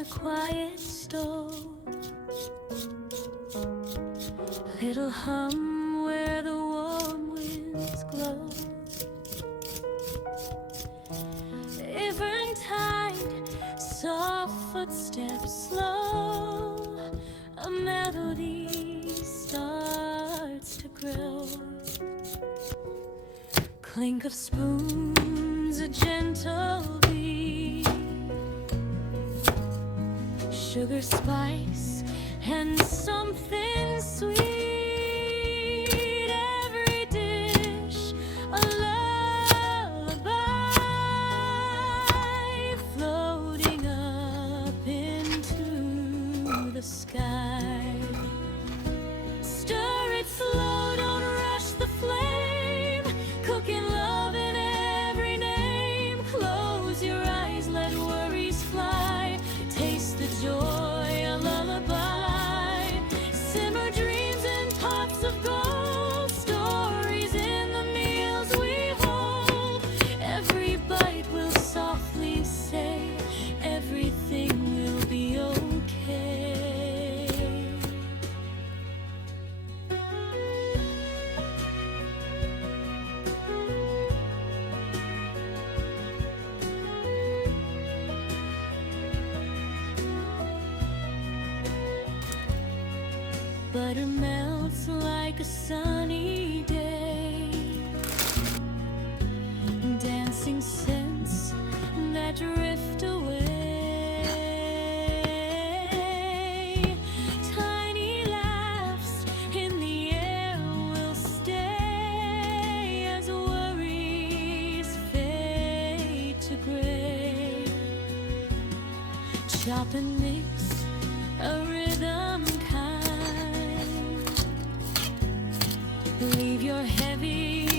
a quiet stove, little hum where the warm winds glow. Eventide, soft footsteps slow, a melody starts to grow. Clink of spoons, a gentle beat, sugar, spice, and something sweet. Every dish a lullaby, floating up into the sky. Stir it slow, don't rush the flame, cooking love in every name. Close your eyes, let worries fly, taste the joy, a lullaby. Simmer dreams in pots of gold, stories in the meals we hold. Every bite will softly say, everything will be okay. Butter melts like a sunny day, dancing scents that drift away. Tiny laughs in the air will stay as worries fade to gray. Chop and mix a rhythm kind, leave your heavy